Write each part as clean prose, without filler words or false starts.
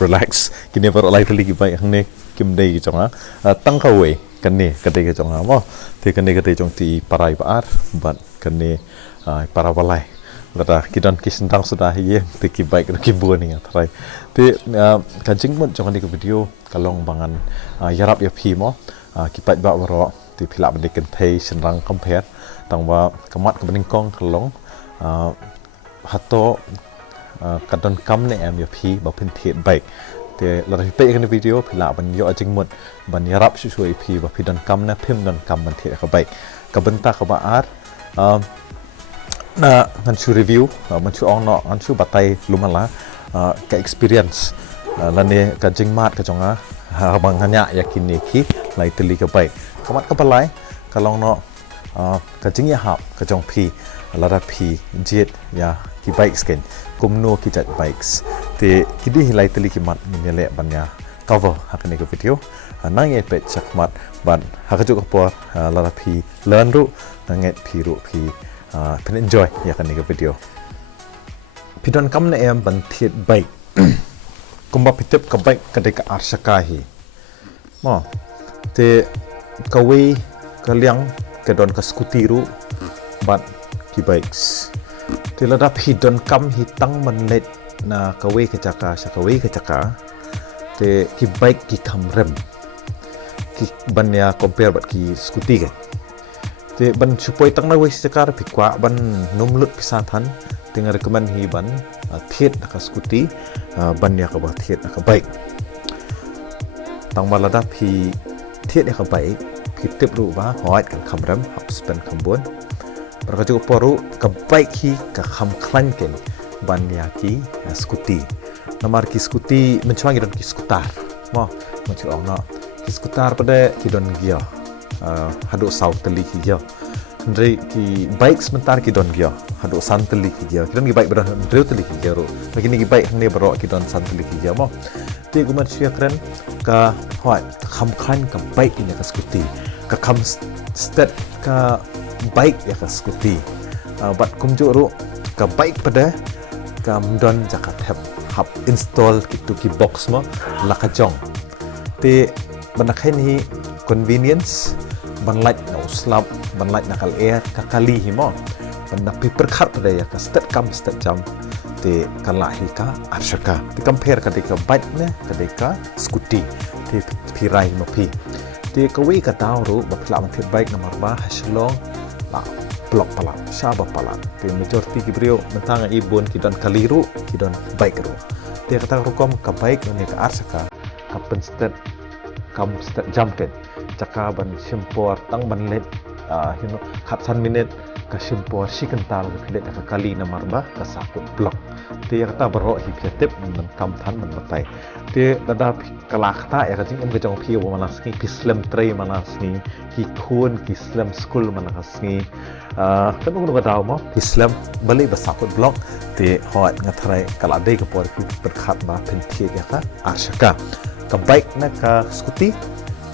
relax kini baru lai tali ki baik hang ne kim dei ki chonga tang ka we kan ne ka dei ki chonga mo te kan ne ka dei chong ti parai baar bat kan ne para balai lada kidan kisentang sudah ye te ki baik ki buan ni thrai te kan jing mun chong ni ka video kalong bangan yarap ya phi mo ki pat ba ro ti phila ban kan thei senrang compare tang wa kamat ka bening kong kalong hato kadon kam ne am ya phi ba phin thiet baik te la ri pe kan video phila ban yo ajing mut ban yarap su su phi ba phi don kam na phim don kam ban thiet ka baik ka benta ka ba ar na ngan su review man su ong no ngan su batai lumala ka experience la ne ka jing mat ka jonga bang hanya yakin ni ki lai teli ka baik kamat ka balai kalong no ka jing ya hap ka jong phi la ra phi jet ya ki baik skin kumno ki jat bikes te kidi hilai teli ki mat ni le banya cover hakani ko video nang ye pet chakmat ban hakajuk por la ra phi learn ru nang et phi ru phi pen enjoy ya kan ni video pidon kam na em ban thiet baik kumba pitep ka baik ka de ka arsaka hi mo te ka we ka liang ka don ka scooty ru ban ki bikes te la da pidon kam hi tang man let na ka we ka chaka sha ka we ka chaka te ki bike ki kam rem ki ban ya compare bat ki scooty ke te ban supoi tang na we sekar pikwa ban numlut pisan than tinga recommend hi ban thiet ka scooty ban ya ka ba thiet ka bike tang malada phi thiet ka bike phi tip ru ba hoit kan khamram hap spend khambon prakaju poru ka bike hi ka kham khlan ken ban ya ki scooty namar ki scooty menchuang idon ki skutar mo menchu ong no ki skutar pada ki don gia hadu sau teli ki gia ndre ki bike sebentar ki don gia hadu san teli ki gia kidon ki bike pada ndre teli ki gia ro begini ki bike ne baro ki don san teli ki gia mo ti guman sia kren ka hoi kham khan ka bike ini ka scooty ka kham step ka bike ya ka scooty bat kumju ro ka bike pada ka mdon jakat hap install kitu ki box mo lakajong te banakhen hi convenience banlait na uslap banlait na kal air kakali hi mo banda paper khat pada ya ka step kam step jam te kalahi ka arshaka te compare ka de ka bike ne ka de ka scooty te pirai mo pi te ka we ka taw ro ba phla man the bike number 2 haslong la blok pala shaba pala te majority ki brio mentang ibon ki don kaliru ki don bike ro te kata rukom ka bike ne ka arsaka ka penstet kam stet jumpet caka ban simpor tang ban let khat san minute ka simpor sikental ka philet ka kali namar ba ka sakut blok te kata baro hi phetep man kam than man batai te dada kala khata ya ka jing em ka jong phi wa manas ki pislam tray manas ni ki khun ki islam school manas ni kan ung ka daw mo islam bali ba sakut blok te hot ngathrai kala dei ka por ki perkhat ba phenthi ya ka arshaka ka bike na ka scooty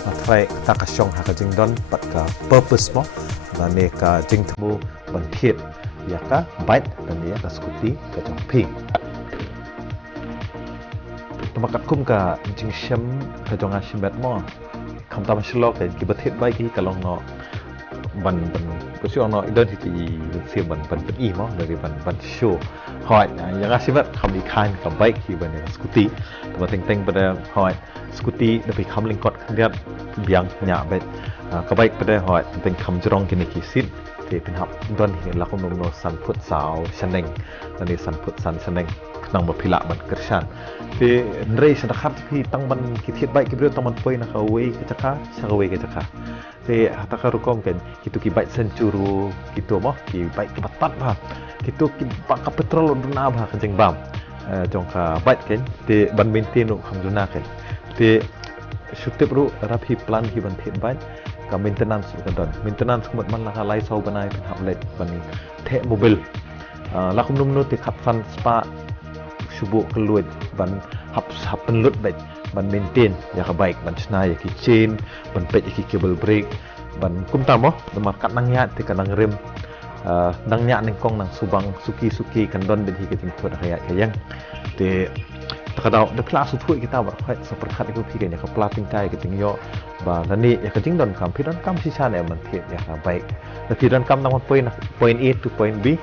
ngathrai ta ka syong ha ka jing don pat ka purpose mo na ne ka jing thmu ban thiet ya ka bike dan ya ka scooty ka jong phi tamakat kum ka jing sham ka jong ashimet mo kham tam shlo ka ki bathet bike ki kalong no ban ko syong no identity sia ban i mo dari ban show hot yang asibat kham ikan ka bike ki ban ya scooty tama teng pada hot scooty da pi kham lingkot khliat biang nya bet ka bike pada hot teng kham jrong kini ki sit te pin hap don hi la kom no san phut saw saneng tani san phut san saneng nang ba phila ban kershan te ndrei san khat ki tang ban ki thiet bike ki bro tang ban poi na ka we ki chaka sa ka we ki chaka te hata ka rukom ken kitu ki bike sencuru kitu mo ki bike ki batat ba kitu ki ka petrol duna ba ka jeng bam jong ka bike ken te ban maintain no kham duna ken te shutip ru rapi plan hi ban thiet bike ka maintenance ka don maintenance mot man la ka lai sau banai pen hap let ban the mobil la kum num no te khat fan spa subu keluit ban hap penlut bet ban maintain ya ka bike ban snai ya ki chain ban pet ya ki cable brake ban kum tamo mar kat nang ya te kanang rem nang nya ning kong nang subang suki kan don ben hi ke ting thot kaya kayang te terkadang the kelas uthui kita berkhait seperkat itu pi kan ya ke plating kai ke tingyo ba lani ya ke jing don kam pi don kam si chan man thiet ya baik la pi don kam nang point A to point B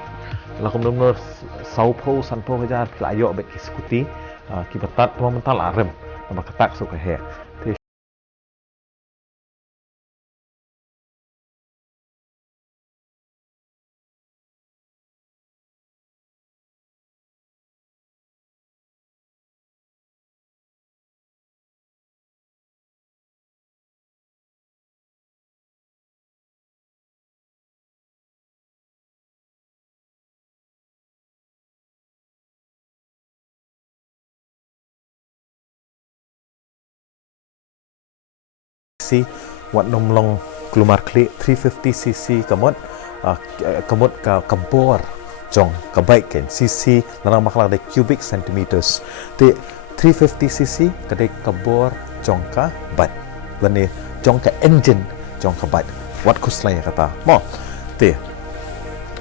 la kum nomor sau pho san pho ja la yo be ki skuti ki batat to mental arem ba katak su ka he wat nom long kelumar klik 350cc kamut ka kampor jong ka baik ken cc larang makla de cubic centimeters te 350cc ka de kabor jong ka bat lani jong ka engine jong ka bat wat kuslai kata mo te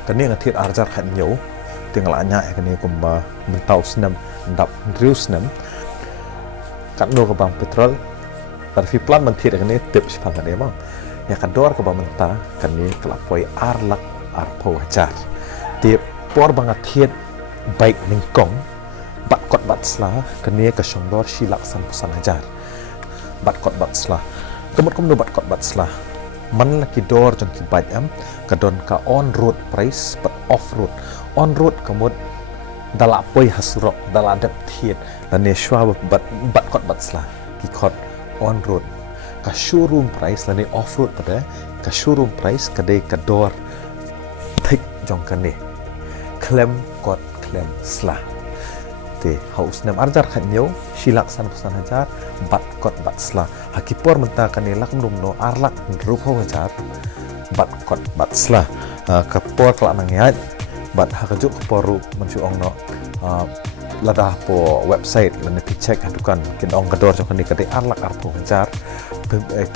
kani ngathit arjar khat nyo tinggal anya kani kumba mentau senam ndap drius senam kat no ka bang petrol tapi plan mentir ini tips pangan ya bang ya kador ke bamenta kan ni kelapoi arlak arpo hajar di por bangat hiet baik ningkong bat kot bat sla kan ni ke shongdor silak san pusan hajar bat kot bat sla kemut kum no bat kot bat sla man laki dor jong ki bait am kadon ka on road price but off road on road kemut dalapoi hasrok daladap hiet dan ni shwa bat kot bat sla ki kot on road ka showroom price lani off road pada ka showroom price kadai kador thik jong kane klem kot klem sla te haus nam arjar khanyo silak san pusan hajar bat kot bat sla hakipor menta kane lak num no arlak rupo hajar bat kot bat sla ka por kala nangyat bat hakajuk poru mencu ong no ladah po website lani picek hadukan kin ong kador jong kane kadai arlak arpo hajar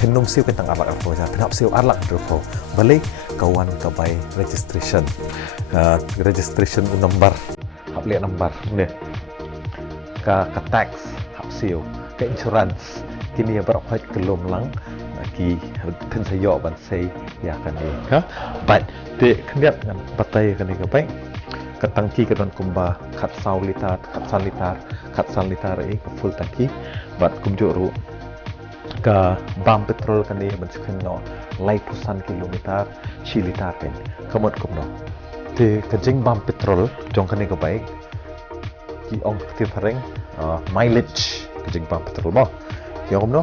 penum siu tentang arlak arpo hajar penap siu arlak rupo balik kawan kabai registration registration number hap lihat number ne ka tax hap siu ka insurance kini ya berokat kelum lang ki ten sayo ban sei ya kan ni ha but te kniat ngan batai kan ni ka bai ka tangki ka don kumba khat sau litar khat san litar full tangki but kumjuru ka bam petrol kan ni ban sekhen no lai pusan kilometer si litar kan kamot kumno te ka jing bam petrol jong kan ni ka bai ki ong ti pareng mileage ka jing bam petrol mo ki ong no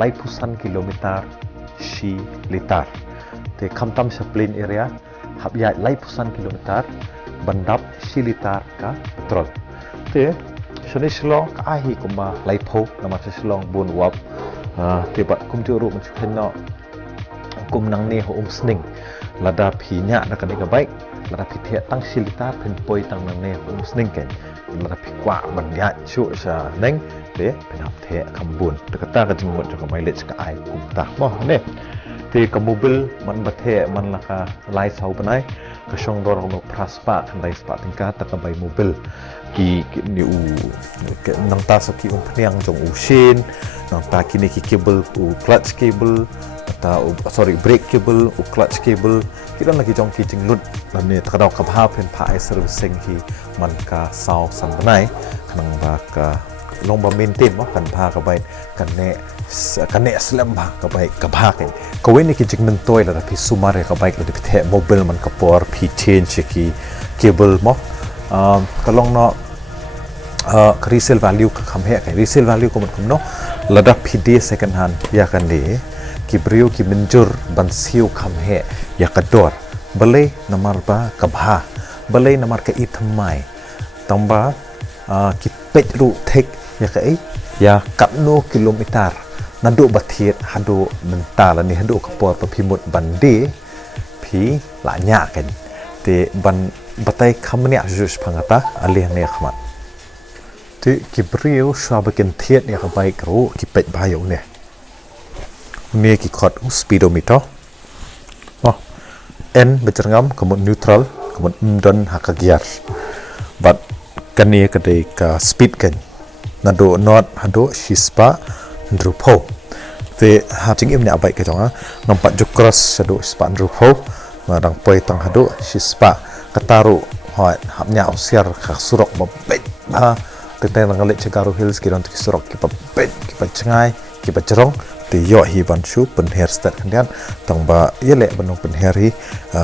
lai pusan kilometer si litar te kamtam sa plain area hab ya lai pusan kilometer bandap si litar ka petrol te shani slong ka ahi kuma lai pho nama slong bun wap te bat kum juru mun no kum nang ne ho sning lada phinya na kan ka baik lada phithia tang si litar pen poi tang nang ne ho sning ken lada phikwa ban ya chu sa neng te penap the kambun dekata ka jingmot ka mileage ka ai kum ta mo ne te ka mobil man bathe man laka lai sau banai ka shong dor no praspa kan lai spa tingka ta ka bai mobil ki ni u nang ta so ki pniang jong u shin nang ta kini ki cable u clutch cable atau brake cable u clutch cable kita lagi jong ki jinglut dan ni ta ka ka bha pen pa ai servicing ki man ka sau san banai kanang ba ka long ba maintain mo kan bha ka bai kan ne slam ba ka bai ka bha kan ko wen ki jing mentoi la pi sumare ka bai ka de the mobile man ka por pi change ki cable mo ka long no resale value ka kham he ka resale value ko man kum no la da pi de second hand ya kan de ki brio ki menjur ban siu kham he ya ka dor balai namar ba ka bha balai namar ka itmai tamba ki pet ru tek ya ka ya kapno kilometer nando bathiet hado mental ni hado kapor papimut bande pi la nya kan te ban batai khamne ajus phangata alih ne khmat te ki brio shabaken thiet ya ka bai kro ki pet bayo ne ne ki khot speedometer n becerngam kemun neutral kemun don haka gear but kan ni kadai ka speed kan nado not hado shispa drupo te ha ching im nya bai ka jonga nampak ju cross hado shispa drupo ngadang poi tang hado shispa kataru hoi hapnya usiar ka surok babet ha tentang ngalit Cagaru Hills kiron ki surok ki babet ki pacengai ki pacerong ti yo hi ban shu penher start kandian tang ba yele banong penher hi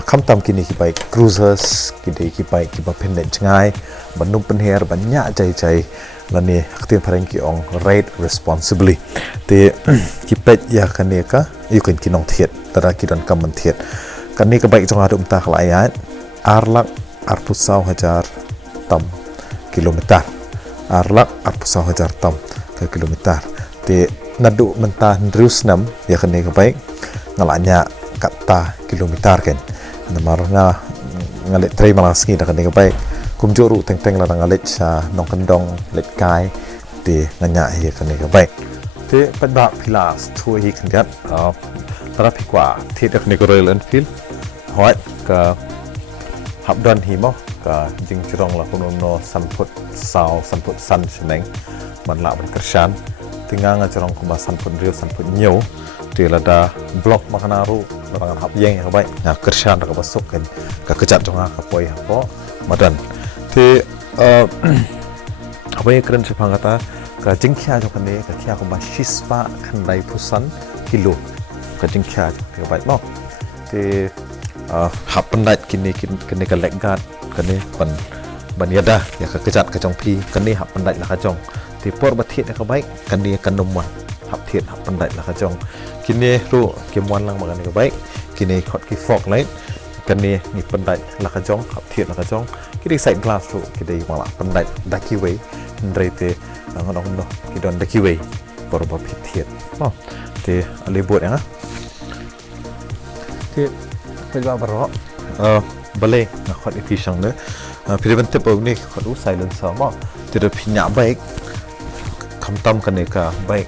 kham tam kini ki bai cruisers ki dei ki bai ki ba pendek cengai banung penher banyak cai lani aktin pareng ki ong ride responsibly te ki pet ya kani ka yu kan kinong thiet tara ki don kam thiet kani ka bai jong adum ta khlaiat arlak arpusau hajar tam kilometer arlak arpusau hajar tam ke kilometer te nadu mentah Rusnam ya kene ke baik ngalanya kata kilometer kan namarna ngalit tray malasngi dah kene ke baik kumjuru teng-teng la ngalit sa nong kendong let kai te nganya ya kene ke baik te pada pilas tu hi kendat tara pikwa te dak ne Royal Enfield hot ka habdan hi mo ka jing churong la kono samput sau samput san seneng man la berkersan tinggal ngajarong kumasan pun real san pun nyo tu lada blok makanaru barangan hap yang baik nah kersan dak masuk kan ka kejat jonga ka poi hapo madan te apa yang keren sepang kata ka jingkya jong kane ka kya kuma shispa khandai pusan kilo ka jingkya ka baik no te hap pendat kini ka leggat kane ban yada ya ka kejat ka jong pi kane hap pendat la ka jong ti por bathit ka baik kan dia kan nomwan hap thiet hap pandai la ka jong kini ru kemwan lang magan ka baik kini khot ki fog light kan ni pandai la ka jong hap thiet la ka jong kini side glass ru kini mala pandai daki way ndrete ngodong no kidon daki way por ba thiet no te ale bot ya te pe ba baro bale na khot iki sang de piriban tip ni khot u silencer mo te de pinya baik kamtam kane ka baik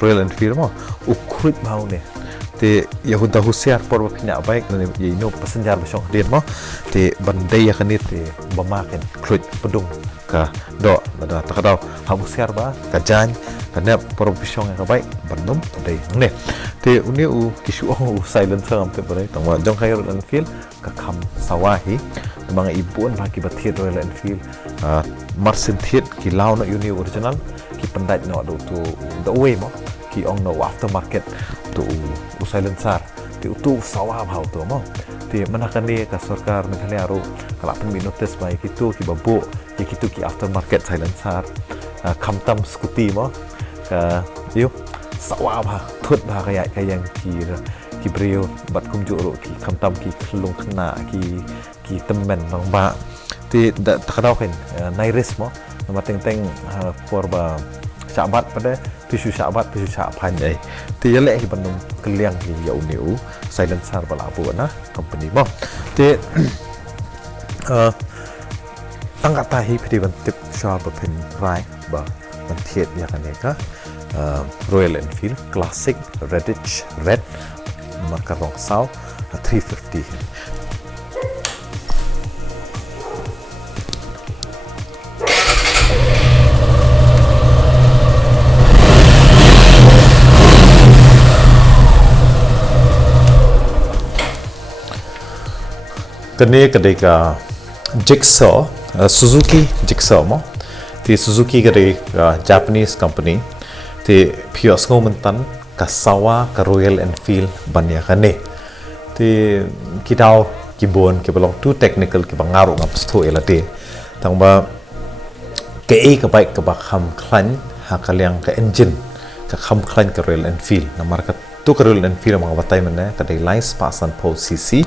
Royal Enfield mo ukrut mau ne te yahuda husiar por pinya baik ne ye no passenger besong dia mo te bandai ya kane te bamaken krut pedung ka do da takadau habusiar ba ka jan kane por besong ka baik bandum dei ne te uni u kisu o silencer am te bare tangwa jong kai Royal Enfield ka kham sawahi mga ibon bagi bathit Royal Enfield marsin thiet kilau na uni original ki pendat no do tu the way mo ki ong no aftermarket tu silencer ti tu sawa bhau tu mo ti manakan ni ka sarkar Meghalaya ro kala pen mi notice bai ki tu ki babu ki tu ki aftermarket silencer khamtam scooty mo ka yu sawa bha thut bha ka yang ki brio bat kumju ro ki khamtam ki khlung khna ki temen nang ba ti da takadau kan nairis mo nama teng porba sahabat pada pisu sahabat pisu sahapan jai ti yale hi bandung keliang hi ya uniu silencer bala abu na company mo ti tangkat tahi pidi bantip sha ba pin rai ba bantiet ya kaneka Royal Enfield Classic Redditch Red marka rong sau 350 kene kadeka Jigsaw Suzuki Jigsaw mo ti Suzuki kadeka Japanese company ti pios ngomentan kasawa ka Royal Enfield banya kane ti kidau kibon ke belong tu technical ke bangaru ngap sto elate tangba ke ka baik ka bakham klan ha kalyang ka engine ka kham klan ka Royal Enfield namar ka tu ka Royal Enfield mga batay man na kadai lines pasan po cc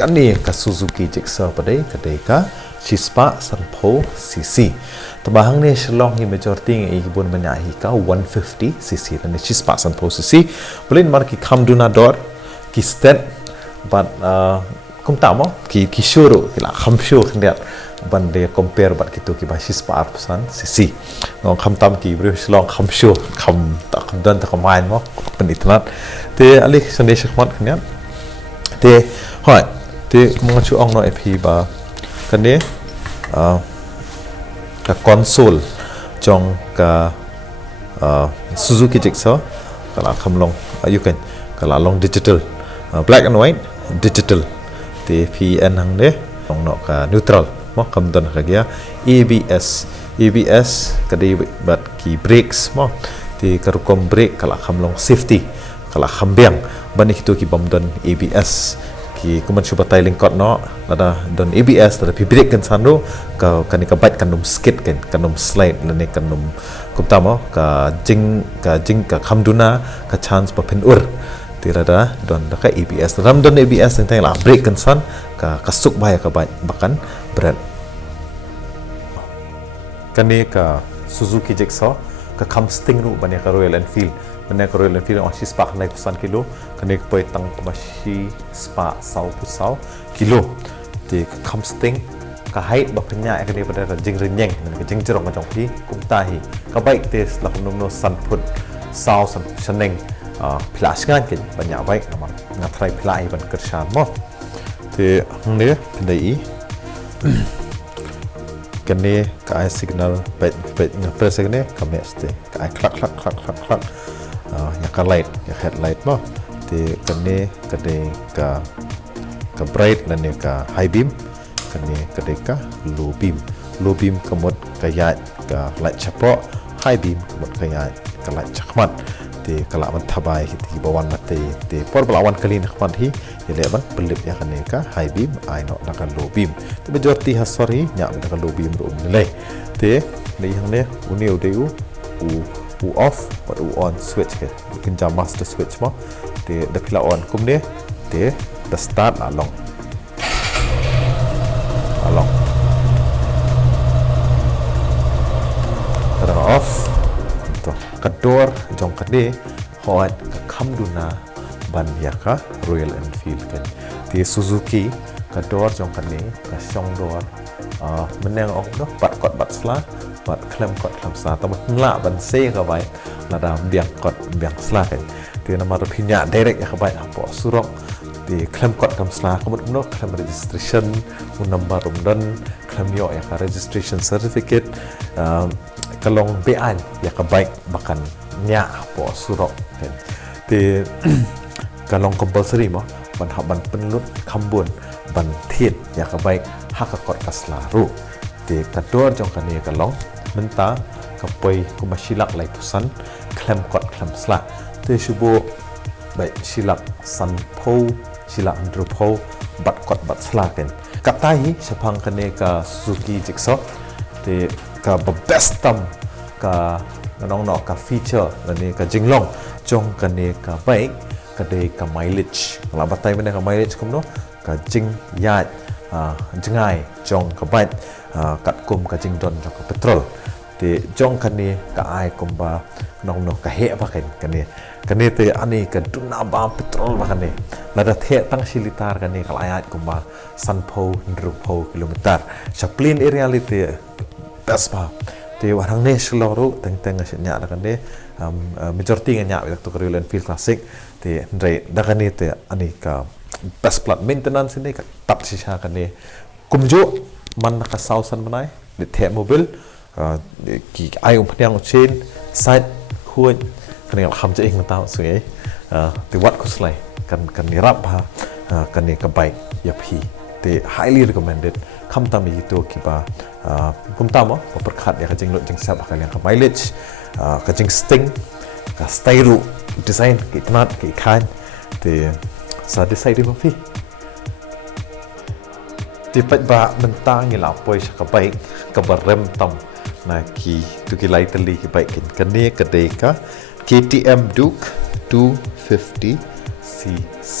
kani ka Suzuki Jigsaw padai kadai ka Chispa Sanpo cc tabahang ni shalong hi majority ngi ibon manyahi ka 150 cc dan Chispa Sanpo cc boleh mar ki khamduna dor ki stat but kum tamo ki shuru kila khamshu khndiat bande compare bat kitu ki ba Chispa arpusan cc ngong khamtam ki bro shalong khamshu kham ta khamdan ta kamain mo penitnat te ali sande shakmat khndiat te hoi te mga chu ong no ep hi ba kane ka konsol jong ka Suzuki Jigsaw kala kamlong ayukan kala long digital black and white digital ti PN hang de long no ka neutral mo kamdon ka dia ABS kadi bat ki brakes mo ti karukom brake kala kamlong safety kala kambiang bani kitu ki bomdon ABS ki kuman cuba tailing kot no ada don ABS ada brake kan sandu ka kanika bike kanum skid kan kanum slide lene kanum kumtamo ka jing ka kamduna ka chance pa penur tirada don da ka ABS ram don ABS tentang la brake kan san ka kasuk bahaya ka bike bahkan berat kani ka Suzuki Jigsaw ka kam sting ru bani ka Royal Enfield bani ka Royal Enfield on spark naik pusan kilo kani ka poi tang mashi spa sau pusau kilo ti kam sting ka height ba penya kani pada jing renyeng ka jing jerong ka jong pi kum tahi ka baik tes la kum no san put sau san shaneng flash kan ke banyak baik namar ngatrai plai ban kershan mo ti ne pendai kani ka signal baik ngapres kani ka match te ka klak ya ka light ya headlight mo ti kani kade ka bright dan ka high beam kani kade ka low beam kamot kaya ka light chapo high beam kamot kaya ka light chakmat ti kala man thabai ki bawan mate ti por belawan kali nakman hi ile ban pelip ya kani ka high beam ai no na ka low beam ti majority ha sorry nya na ka low beam ro nilai ti ni hang ne uni udeu u off but u on switch ke kin jam master switch mo ti da pila on kum ne ti da start along ada off to kador jong kade hoat ka kamduna ban ya ka Royal Enfield kan ti Suzuki kador jong kade ka shong dor meneng ok do bat sla bat klem sla ta la ban se ka bai la da biang sla kan ti nama ro pinya direct ya ka bai apo surok di klem sla kamut no klem registration un number dan klem yo ya ka registration certificate kalong bean ya ka baik makan nya po surok kan ti kalong compulsory mo ban penlut kambun ban thiet ya ka baik hak kot kaslaru ti kador jong kani kalong menta kapoi kumasilak lai pusan klem sla ti subo baik silak san po silak andro po bat sla kan katai sepang kani ka Suzuki Jigsaw ti ka best tam ka nong no ka feature ni ka jinglong jong kani ka baik ka de ka mileage la batai mena ka mileage kum no ka jing ya jengai jong ka baik kat kum ka jing don jong ka petrol ti jong kani ka ai kum ba nong no ka he ba kani te ani ka duna ba petrol ba kani la da the tang silitar kani ka ayat kum ba sanpo ndrupo kilometer chaplin reality best ba ti warang ne seluruh teng asynya kan de majority nya waktu Royal Enfield Classic ti ndai da kan te ani ka best plat maintenance ni ka tap sisa kan de kumjo man ka sausan manai de the mobil ki ai panyang chain side huat kan yang kham je ing tau sui ti wat kuslai kan ni rap ha kan ni ka baik ya phi ti highly recommended kham tam itu kiba kumtamo perkat ya kajing lot jing sab akan yang ka mileage kajing sting ka styru design ki knat ki khan te sa decide ba fi te pat ba mentang ila poi sa ka baik ka barem tam na ki tu ki lai tali ki baik kan ne ka de ka KTM Duke 250 cc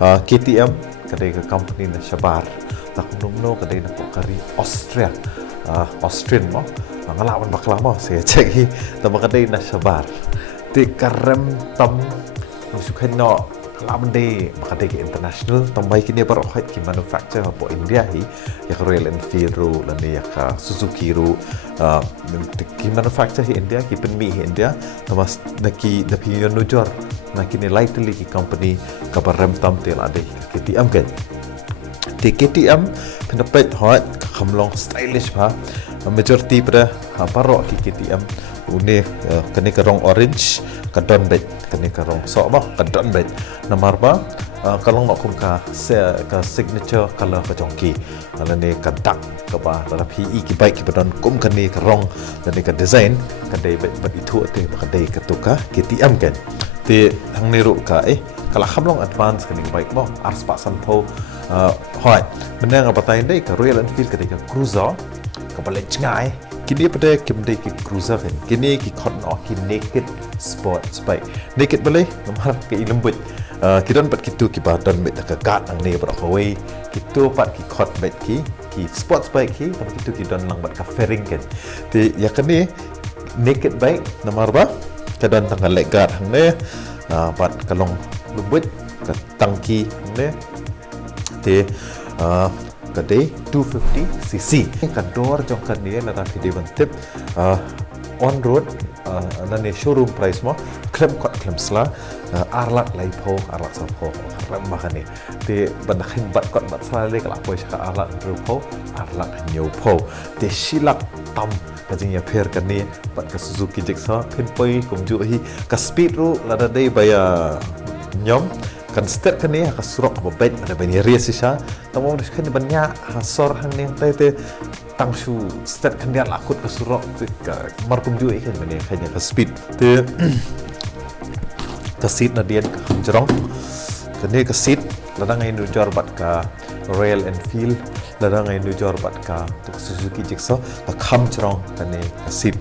KTM kadai ke company na Shabar tak nomno kadai na pokari Austrian mo ngalawan bakla mo saya cek hi tama kadai na Shabar ti karem tam sukhen no lawan de kadai ke international tambay kini bar okhait ki manufacture po India hi ya Royal Enfield ru lan ya ka Suzuki ru ki manufacture hi India ki penmi hi India tamas naki dapi nujor nakini lightly ki company kabar rem tam tel ade KTM kan ti KTM pendapat hot hamlong stylish ba majority pada parok ki KTM une kene karong orange kadon bet kene karong so ba kadon bet namar ba kalong nok kum ka signature color ka jongki alane ka dak ka ba la PE ki baik ki badon kum kene karong dan ka design ka dei bet itu te ka dei ka tuka KTM kan te hang niru ka kalau hamlong advance kene baik ba ars pa san po hoi menang apa tain dei ka Royal Enfield ketika cruiser ka balik ngai kini pada kimde ki cruiser kan kini ki khon ki naked sports bike naked boleh nomor ke lembut kita dapat kitu ki badan bet ka gat ang ne berapa way kitu pat ki khot bet ki sports bike ki tapi kitu ki don lang bat ka fairing kan ti ya kini naked bike nomor ba kadan tanggal legat hang ne pat kalong lembut ka tangki hang ne ti kadai 250cc kador jongkan ni lara video bantip on road nane showroom price mo klem sla arlak laipo arlak sapo ram makani te bandakin bat kot bat sla le kala poi saka arlak rupo arlak nyopo te silak tam kajing ya per kan ni bat ka Suzuki Jigsaw pin poi kumju hi ka speed ru lada dei baya nyom kan step kan ni ka surok ba bet ada bani ries sisa tamo kan banyak hasor hang ni te tang su step kan dia lakut ka surok ka markum ju kan bani kanya ka speed te ka seat na dia ka jerong kan ni ka seat ladang ai nu jor bat ka Royal Enfield ladang ai nu jor bat ka Suzuki Jigsaw ka kham jerong kan ni ka seat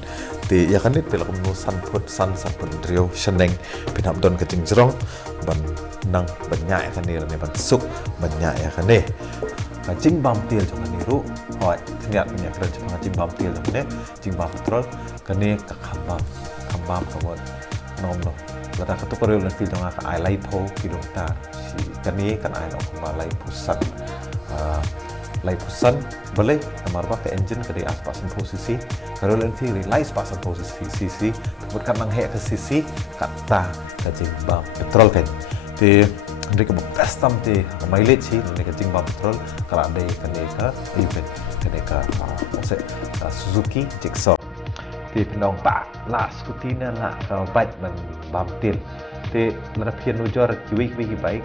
te ya kan ni pelak nu san put drio sheneng pinam don ka jerong ban nang banyak kan ni ban suk banyak ya kan ni jing bam til jong ni ru hoi nyat nya kran jong jing bam til jong ni jing bam petrol kan ni ka khambam ka wat nom no lada ka to Royal Enfield jong ka ai lai po kilometer si kan ni kan ai no ka lai pusan boleh nomor ba ka engine ka di aspas posisi Royal Enfield lai aspas posisi cc bukan nang he ka cc kata ka jing bam petrol kan te mereka bestam te mileage hi mereka jing bam petrol kala dei kaneka ayupen kaneka Suzuki Jigsaw te pinong pa la scooty na la ka bike man bam til te la pian no jor ki bike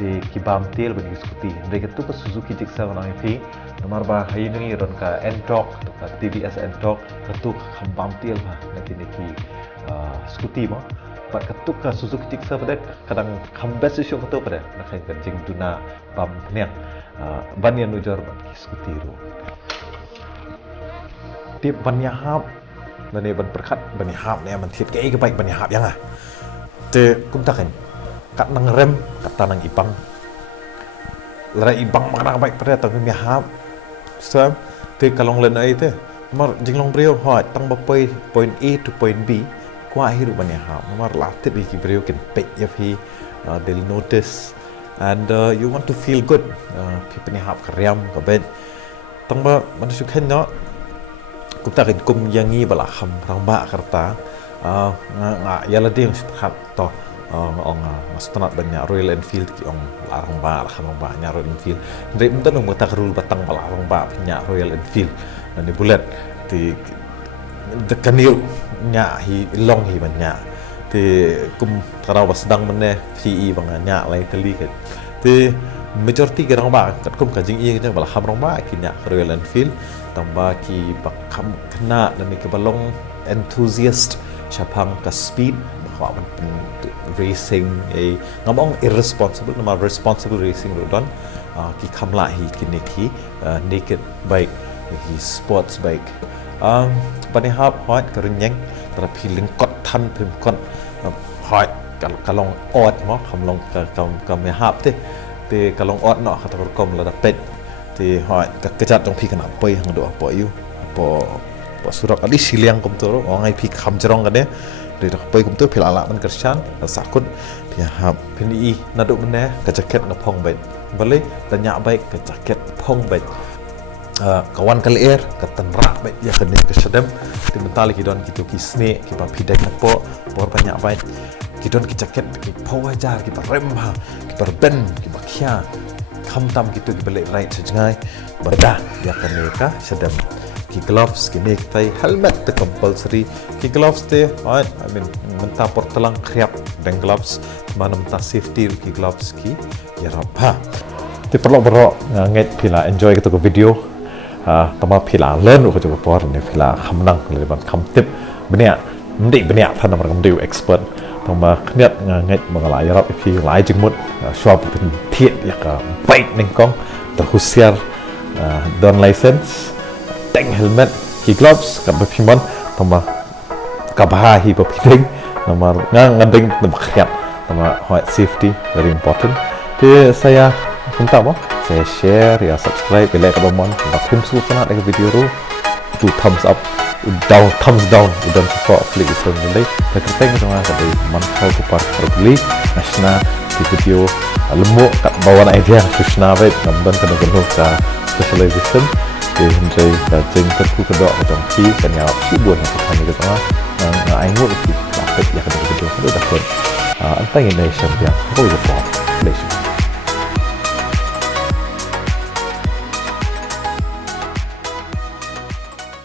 te ki bam til ban scooty mereka tu ka Suzuki Jigsaw nang pi nomor ba hayin ni ron ka N-Torq ka TVS N-Torq ka tu ka bam til ba nanti ni ki scooty mo pat ketuk ka Suzuki Jigsaw pada kadang kambas isu ketuk pada nak kencing tuna bam peniak ban yang nujar ban skuti ru tip ban yahap dan ni ban perkat ban yahap ni man thiet ke baik ban yahap yang te kum takan kat nang rem kata nang ipang lara ibang makna baik pada tang yahap sam te kalong len ai te mar jinglong brio hot tang ba point A to point B qua hidup banyak hal, nomor latih di kibrio kan pek ya pi, they'll notice, and you want to feel good, pi banyak hal keriam kabet, tangba manusia kan no, kita kan kum yangi balaham ramba kerta, ya lah dia yang sepakat toh, setelah banyak Royal Enfield ki ong laramba nya Royal Enfield, dari itu nunggu tak rule batang balaramba punya Royal Enfield, dan di bulat di dekanil nya hi long hi banyak te kum karau sedang mene PE banganya lai teli kan te majority gerang ba kat kum kajing i kan bala hamrong ba kinya Royal Enfield tambah ki bakam kena dan ke balong enthusiast chapang ka speed bahawa racing ngomong irresponsible nama responsible racing rodon ki kamla hi kini ki naked bike hi sports bike bani hap hot kerenyeng terapi lingkot tan pim kot hot kalong ot mo kamlong kam hap te kalong ot no kata kom la pet te hot kejat dong pi kana poi hang do apa yu apa surak ali siliang kom toro ongai pi kam jerong kan de dari poi kom tu pilala man kersan sakut pi hap pini nadu mene ka jaket na phong bet boleh tanya baik ka jaket phong bet kawan kali air ketenrak baik ya kena kesedem di mentali kidon gitu kisne kita pidai napo por banyak baik kidon ki jaket ki power jar ki rem ha ki ben ki bakia kham tam gitu di balik right sejengai berdah ya kan mereka sedang ki gloves ki nek tai helmet te compulsory ki gloves te I mean mentah portelang kriap dan gloves mana mentah safety ki gloves ki ya apa ti perlu bro nget pila enjoy gitu ke video tama pila learn ko juga por ne pila khamnang le ban kham tip benia mendek benia than mar kam dew expert tama kniat nget mengalai rap pi lai jengmut shop pen thiet ya ka bike ning kong terhusiar don license tank helmet ki gloves ka bapimon tama ka bahi bapiding nomor ngading tempat tama white safety very important jadi saya minta apa saya share ya subscribe like ke bawah tak pimsu sana ada video ru tu thumbs up thumbs down udah support klik itu mulai terkenteng sama tadi mantau kupar terbeli nasna di video lemuk kat bawah idea susna bet namdan kena gunu ka specialization di hentai kacing terku kedok macam ki kan ya si buat yang kami ke tengah aingu ki dapat ya kena video sudah dah pun antang Indonesia dia boleh buat